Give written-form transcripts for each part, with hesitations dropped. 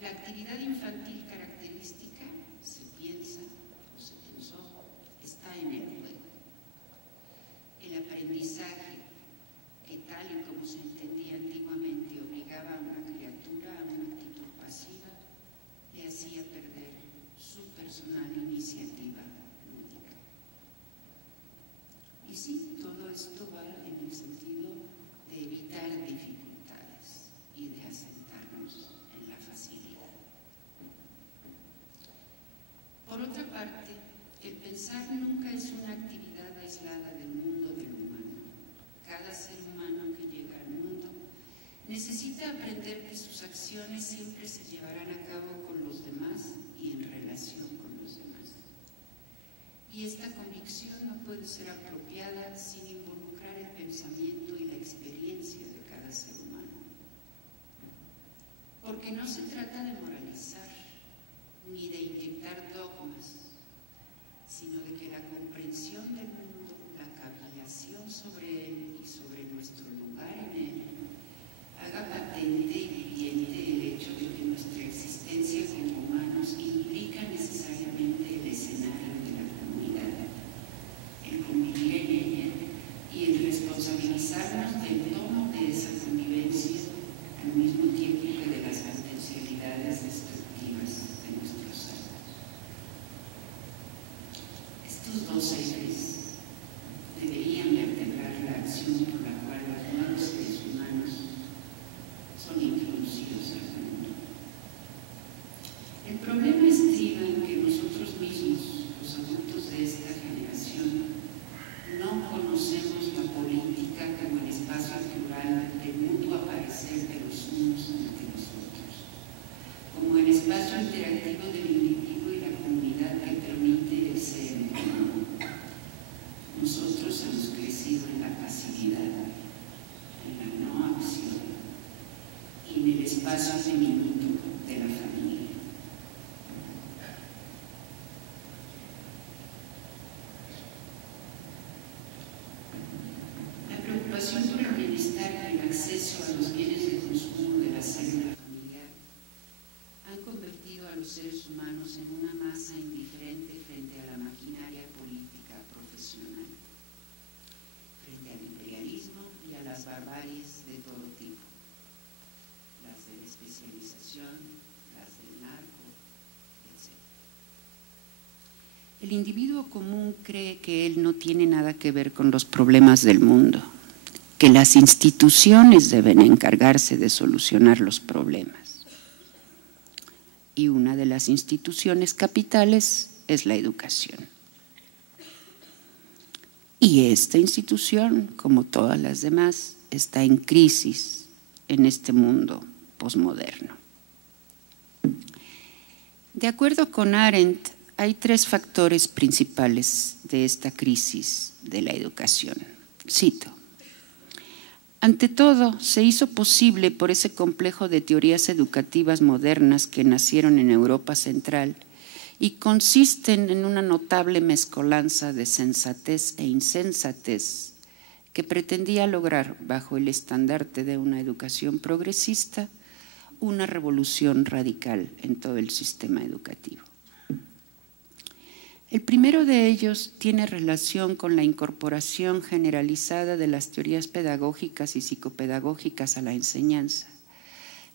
La actividad infantil característica, se piensa o se pensó, está en el juego. El aprendizaje, que tal y como se entendía antiguamente obligaba a una criatura a una actitud pasiva, le hacía perder su personal iniciativa lúdica. Y sí, todo esto va en el sentido de evitar dificultades y de asentarnos en la facilidad. Por otra parte, el pensar nunca es una actividad aislada del mundo del humano. Cada ser humano que llega al mundo necesita aprender que sus acciones siempre se llevarán a cabo con los demás y en relación con los demás. Y esta convicción no puede ser apropiada sin involucrar el pensamiento y la experiencia de cada ser humano. Porque no se trata de moralizar ni de inyectar dogmas, sino de que la comprensión del mundo, la cavilación sobre él y sobre nuestro lugar en él, haga patente y viviente el hecho de que nuestra existencia como humanos implica necesariamente el escenario de la comunidad, el convivir en ella y el responsabilizarnos del tono de esa convivencia al mismo tiempo que de las potencialidades destructivas de nuestros actos. Estos dos ejes deberían vertebrar la acción por la cual los nuevos seres humanos son introducidos al mundo. El problema estriba en que nosotros mismos, los adultos de esta generación, no conocemos la política como el espacio plural del mutuo aparecer de los unos ante los otros, como el espacio interactivo del individuo y la comunidad que permite el ser en común. Nosotros hemos crecido en la pasividad, en la no acción y en el espacio diminuto de la familia. La preocupación por el bienestar y el acceso a los bienes de consumo de la célula familiar han convertido a los seres humanos en una masa indiferente frente a la maquinaria política profesional, frente al imperialismo y a las barbaries de todo tipo, las de la especialización, las del narco, etc. El individuo común cree que él no tiene nada que ver con los problemas del mundo, que las instituciones deben encargarse de solucionar los problemas. Y una de las instituciones capitales es la educación. Y esta institución, como todas las demás, está en crisis en este mundo posmoderno. De acuerdo con Arendt, hay tres factores principales de esta crisis de la educación. Cito: ante todo, se hizo posible por ese complejo de teorías educativas modernas que nacieron en Europa Central y consisten en una notable mezcolanza de sensatez e insensatez que pretendía lograr, bajo el estandarte de una educación progresista, una revolución radical en todo el sistema educativo. El primero de ellos tiene relación con la incorporación generalizada de las teorías pedagógicas y psicopedagógicas a la enseñanza,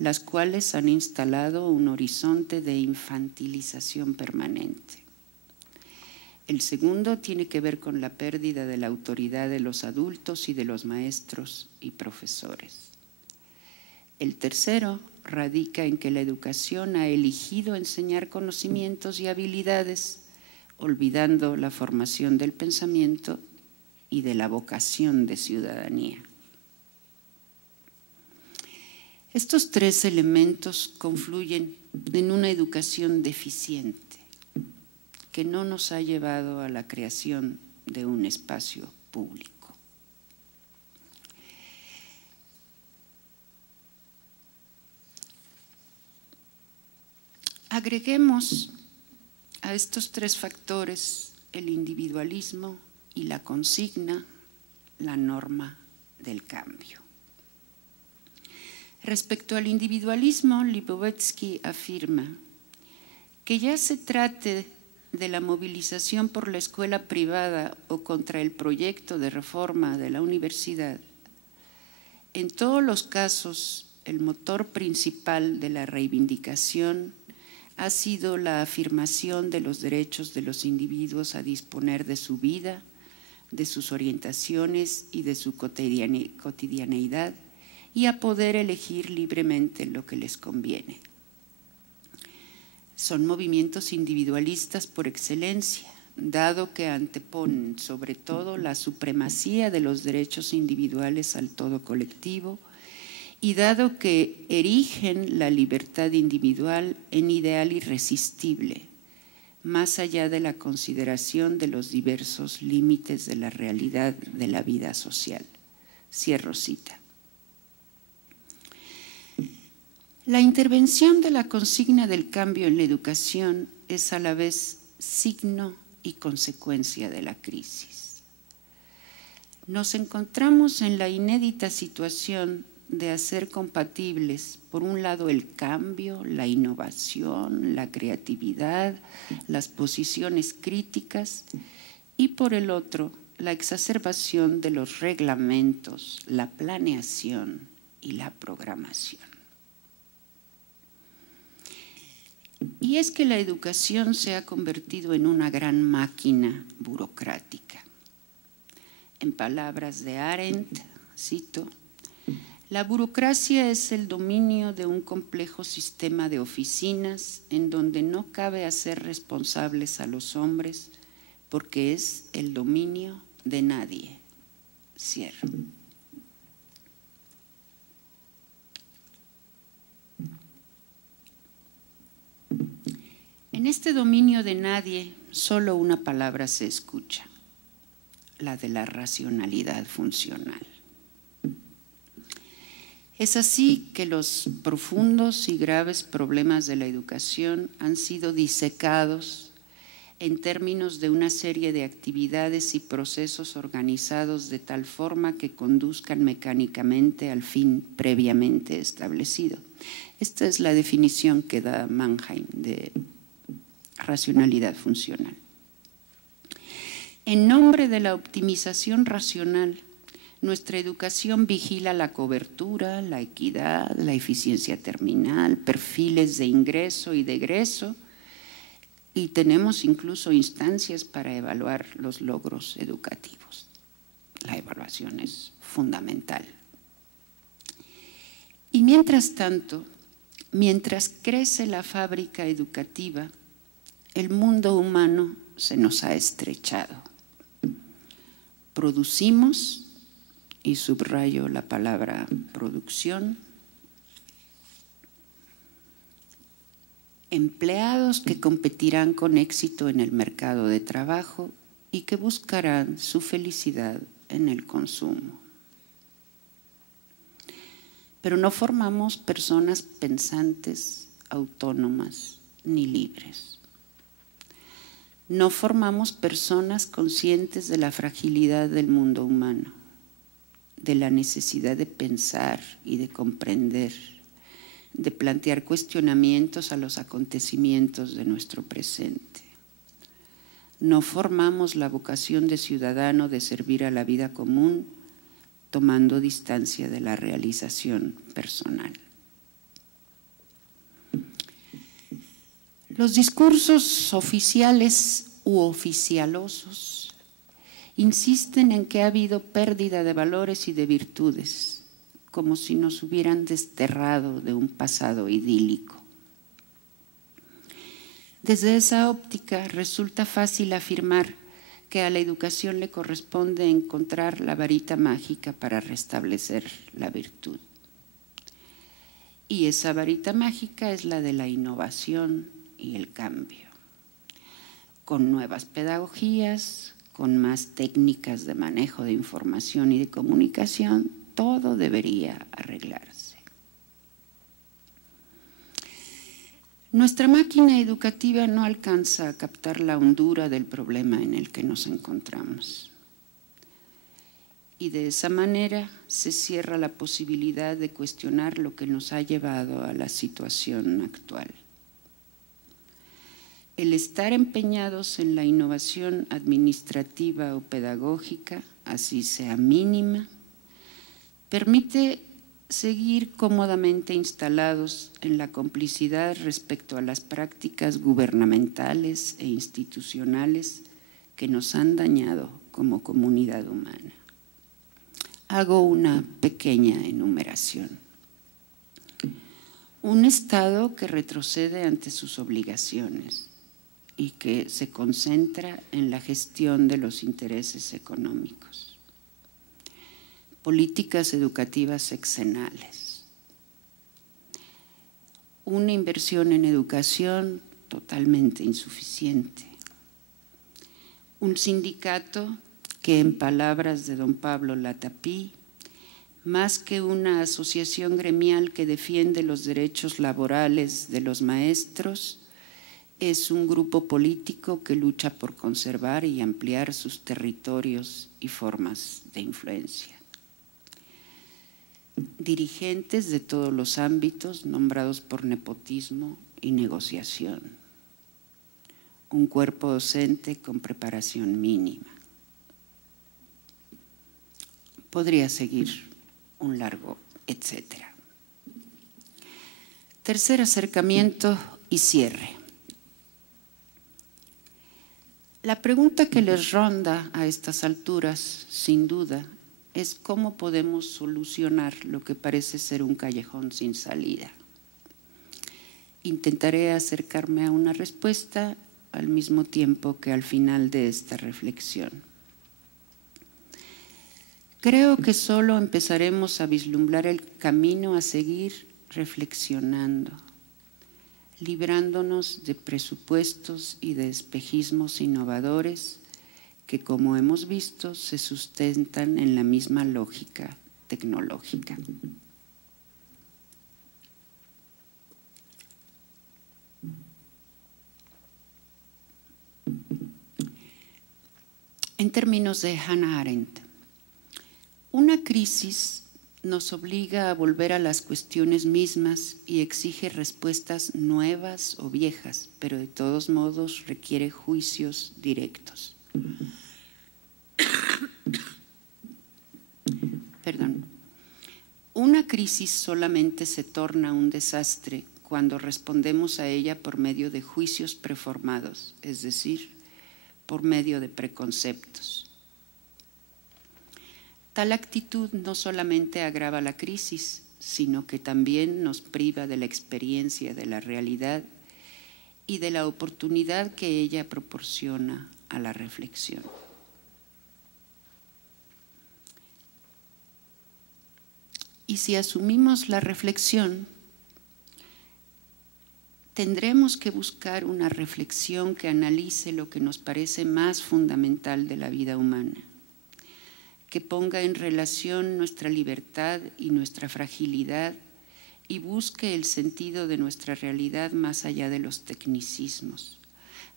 las cuales han instalado un horizonte de infantilización permanente. El segundo tiene que ver con la pérdida de la autoridad de los adultos y de los maestros y profesores. El tercero radica en que la educación ha elegido enseñar conocimientos y habilidades, olvidando la formación del pensamiento y de la vocación de ciudadanía. Estos tres elementos confluyen en una educación deficiente que no nos ha llevado a la creación de un espacio público. Agreguemos a estos tres factores el individualismo y la consigna, la norma del cambio. Respecto al individualismo, Lipovetsky afirma que ya se trate de la movilización por la escuela privada o contra el proyecto de reforma de la universidad, en todos los casos el motor principal de la reivindicación ha sido la afirmación de los derechos de los individuos a disponer de su vida, de sus orientaciones y de su cotidianeidad, y a poder elegir libremente lo que les conviene. Son movimientos individualistas por excelencia, dado que anteponen sobre todo la supremacía de los derechos individuales al todo colectivo y dado que erigen la libertad individual en ideal irresistible, más allá de la consideración de los diversos límites de la realidad de la vida social. Cierro cita. La intervención de la consigna del cambio en la educación es a la vez signo y consecuencia de la crisis. Nos encontramos en la inédita situación de hacer compatibles, por un lado, el cambio, la innovación, la creatividad, las posiciones críticas, y por el otro, la exacerbación de los reglamentos, la planeación y la programación. Y es que la educación se ha convertido en una gran máquina burocrática. En palabras de Arendt, cito, la burocracia es el dominio de un complejo sistema de oficinas en donde no cabe hacer responsables a los hombres porque es el dominio de nadie. Cierro. En este dominio de nadie, solo una palabra se escucha, la de la racionalidad funcional. Es así que los profundos y graves problemas de la educación han sido disecados en términos de una serie de actividades y procesos organizados de tal forma que conduzcan mecánicamente al fin previamente establecido. Esta es la definición que da Mannheim de racionalidad funcional. En nombre de la optimización racional, nuestra educación vigila la cobertura, la equidad, la eficiencia terminal, perfiles de ingreso y de egreso, y tenemos incluso instancias para evaluar los logros educativos. La evaluación es fundamental. Y mientras tanto, mientras crece la fábrica educativa, el mundo humano se nos ha estrechado. Producimos, y subrayo la palabra producción, empleados que competirán con éxito en el mercado de trabajo y que buscarán su felicidad en el consumo. Pero no formamos personas pensantes, autónomas ni libres. No formamos personas conscientes de la fragilidad del mundo humano, de la necesidad de pensar y de comprender, de plantear cuestionamientos a los acontecimientos de nuestro presente. No formamos la vocación de ciudadano de servir a la vida común, tomando distancia de la realización personal. Los discursos oficiales u oficialosos insisten en que ha habido pérdida de valores y de virtudes, como si nos hubieran desterrado de un pasado idílico. Desde esa óptica resulta fácil afirmar que a la educación le corresponde encontrar la varita mágica para restablecer la virtud. Y esa varita mágica es la de la innovación y el cambio, con nuevas pedagogías, con más técnicas de manejo de información y de comunicación, todo debería arreglarse. Nuestra máquina educativa no alcanza a captar la hondura del problema en el que nos encontramos. y de esa manera se cierra la posibilidad de cuestionar lo que nos ha llevado a la situación actual. El estar empeñados en la innovación administrativa o pedagógica, así sea mínima, permite seguir cómodamente instalados en la complicidad respecto a las prácticas gubernamentales e institucionales que nos han dañado como comunidad humana. Hago una pequeña enumeración. Un Estado que retrocede ante sus obligaciones y que se concentra en la gestión de los intereses económicos. Políticas educativas sexenales. Una inversión en educación totalmente insuficiente. Un sindicato que, en palabras de don Pablo Latapí, más que una asociación gremial que defiende los derechos laborales de los maestros, es un grupo político que lucha por conservar y ampliar sus territorios y formas de influencia. Dirigentes de todos los ámbitos nombrados por nepotismo y negociación. Un cuerpo docente con preparación mínima. Podría seguir un largo etcétera. Tercer acercamiento y cierre. La pregunta que les ronda a estas alturas, sin duda, es cómo podemos solucionar lo que parece ser un callejón sin salida. Intentaré acercarme a una respuesta al mismo tiempo que al final de esta reflexión. Creo que solo empezaremos a vislumbrar el camino a seguir reflexionando, librándonos de presupuestos y de espejismos innovadores que, como hemos visto, se sustentan en la misma lógica tecnológica. En términos de Hannah Arendt, una crisis nos obliga a volver a las cuestiones mismas y exige respuestas nuevas o viejas, pero de todos modos requiere juicios directos. Perdón. Una crisis solamente se torna un desastre cuando respondemos a ella por medio de juicios preformados, es decir, por medio de preconceptos. Tal actitud no solamente agrava la crisis, sino que también nos priva de la experiencia de la realidad y de la oportunidad que ella proporciona a la reflexión. Y si asumimos la reflexión, tendremos que buscar una reflexión que analice lo que nos parece más fundamental de la vida humana, que ponga en relación nuestra libertad y nuestra fragilidad y busque el sentido de nuestra realidad más allá de los tecnicismos,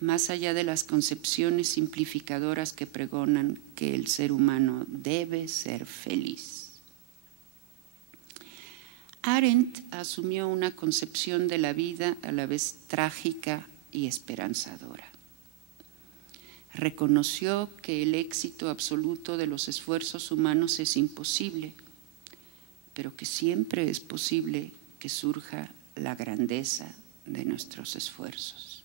más allá de las concepciones simplificadoras que pregonan que el ser humano debe ser feliz. Arendt asumió una concepción de la vida a la vez trágica y esperanzadora. Reconoció que el éxito absoluto de los esfuerzos humanos es imposible, pero que siempre es posible que surja la grandeza de nuestros esfuerzos.